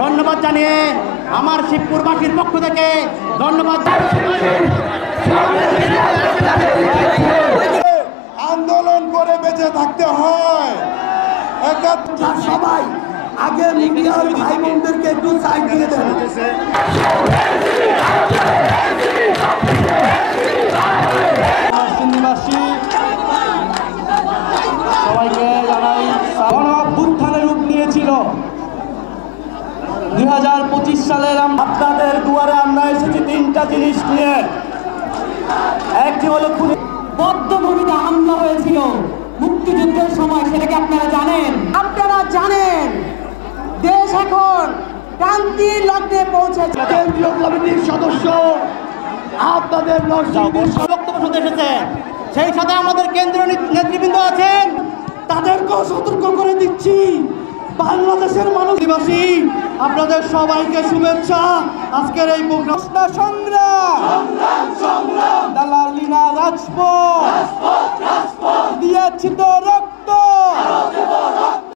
ধন্যবাদ জানিয়ে আমার শিবপুরবাসীর পক্ষ থেকে ধন্যবাদ। আন্দোলন করে বেঁচে থাকতে হয়। সবাই আগে মিডিয়ার ভাই বোনদেরকে একটু সাইড দিয়ে দেন। সবাইকে জানাই গণঅভ্যুত্থানের রূপ নিয়েছিল 2025 সালের। আপনাদের দুয়ারে আমরা এসেছি তিনটা জিনিস নিয়ে। একটি হলো বদ্ধভূমিতে হামলা হয়েছিল মুক্তিযুদ্ধের সময়, সেটাকে আপনারা জানেন। আপনারা জানেন দেশ এখন ক্রান্তির লগ্নে পৌঁছেছে। কেন্দ্রীয় কমিটির সদস্য আপনাদের বক্তব্য শুনতে এসেছে, সেই সাথে আমাদের কেন্দ্রীয় নেতৃবৃন্দ আছেন। তাদেরকেও সতর্ক করে দিচ্ছি, বাংলাদেশের মানববাসী আপনাদের সবাইকে শুভেচ্ছা। আজকের এই প্রোগ্রাম সংগ্রাম দালালিনা রাজপথ দিয়েছি তো